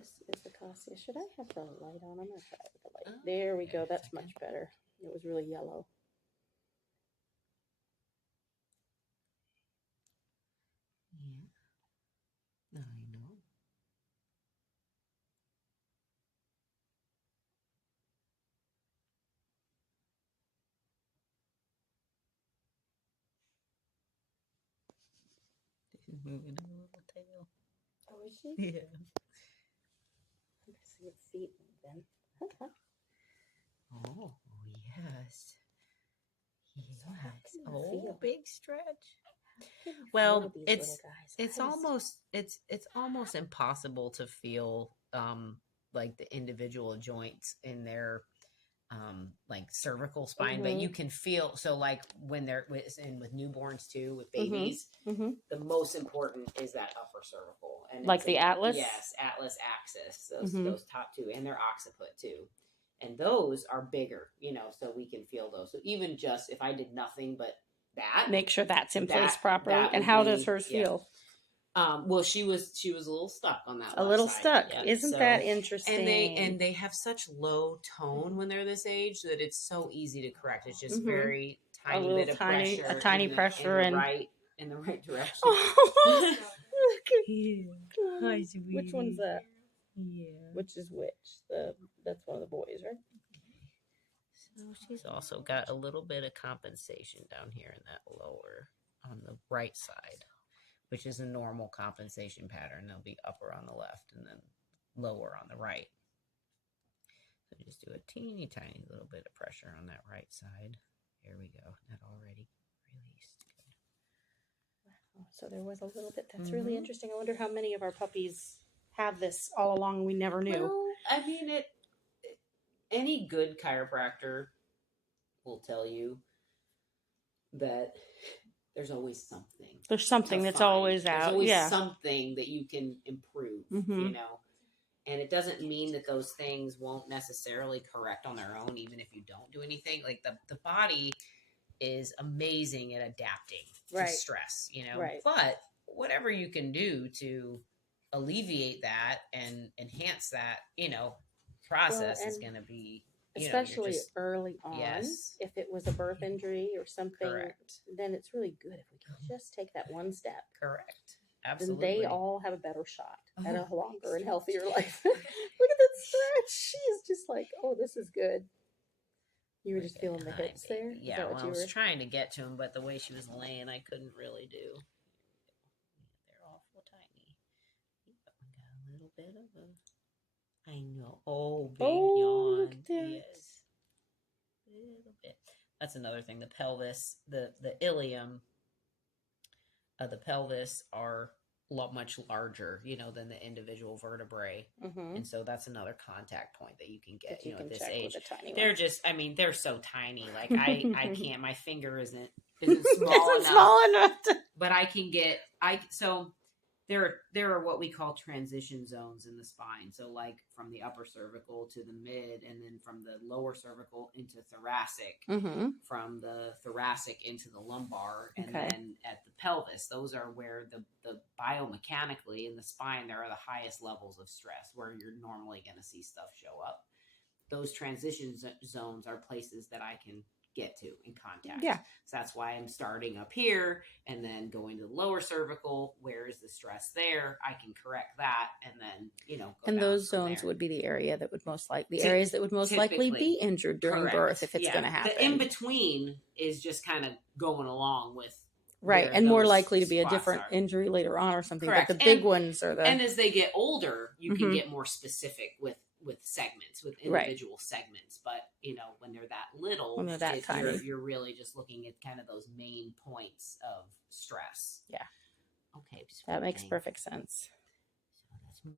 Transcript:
This is Akasia. Should I have the light on? I'm going to try it with the light. There we go. That's much better. It was really yellow. Yeah. I know. She's moving her little tail. Oh, is she? Yeah. I see its feet moving. Oh, yes. Yes. So oh, big stretch. Well, it's almost impossible to feel like the individual joints in their like cervical spine, but you can feel, so like when they're with newborns too, with babies, the most important is that upper cervical, and like the atlas. Yes, atlas axis, those top two, and their occiput too. And those are bigger, so we can feel those. So even just if I did nothing but that, make sure that's in place properly. And how does hers feel? Well, she was a little stuck on that. A little side. stuck. Yeah. Isn't that interesting? And they have such low tone when they're this age that it's so easy to correct. It's just very tiny bit of pressure, a tiny pressure, in the right direction. Oh, Hi, sweetie. Which one's that? Yeah. Which is which? That's one of the boys, right? So she's also got a little bit of compensation down here in that lower on the right side, which is a normal compensation pattern. They'll be upper on the left and then lower on the right. So just do a teeny tiny little bit of pressure on that right side. There we go. That already released. Good. Wow. So there was a little bit. That's really interesting. I wonder how many of our puppies have this all along. We never knew. Well, I mean, any good chiropractor will tell you that there's always something. There's something that's always out. There's always something that you can improve, And it doesn't mean that those things won't necessarily correct on their own, even if you don't do anything. Like the body is amazing at adapting to stress, Right. But whatever you can do to alleviate that and enhance that, process is going to be, especially early on. Yes. If it was a birth injury or something, Correct. Then it's really good if we can just take that one step. Correct. Absolutely. Then they all have a better shot at a longer and healthier life. Look at that stretch. She is just like, oh, this is good. You were just feeling the hips there? Yeah, well, I was trying to get to him, but the way she was laying, I couldn't really do. They're awful tiny. Got a little bit of a... I know. Oh, big yawn. Yes. A little bit. That's another thing. The pelvis, the ilium of the pelvis are much larger, than the individual vertebrae. And so that's another contact point that you can get, at this age. They're just, they're so tiny. Like I can't, my finger isn't small enough. But I can get, so there are what we call transition zones in the spine. So like from the upper cervical to the mid, and then from the lower cervical into thoracic, from the thoracic into the lumbar, and then at the pelvis. Those are where the biomechanically in the spine, there are the highest levels of stress where you're normally going to see stuff show up. Those transition zones are places that I can get to in contact. Yeah. So that's why I'm starting up here and then going to the lower cervical. Where is the stress there? I can correct that, and then, go and those zones would be the area that would most likely, areas that would most likely be injured during birth if it's going to happen. The in between is just kind of going along with. Right. And more likely to be a different injury later on or something. Correct. But the big ones are and as they get older, you can get more specific with segments, with individual segments. But, when they're that little, when they're that tiny, you're really just looking at kind of those main points of stress. Yeah. Okay. That makes perfect sense.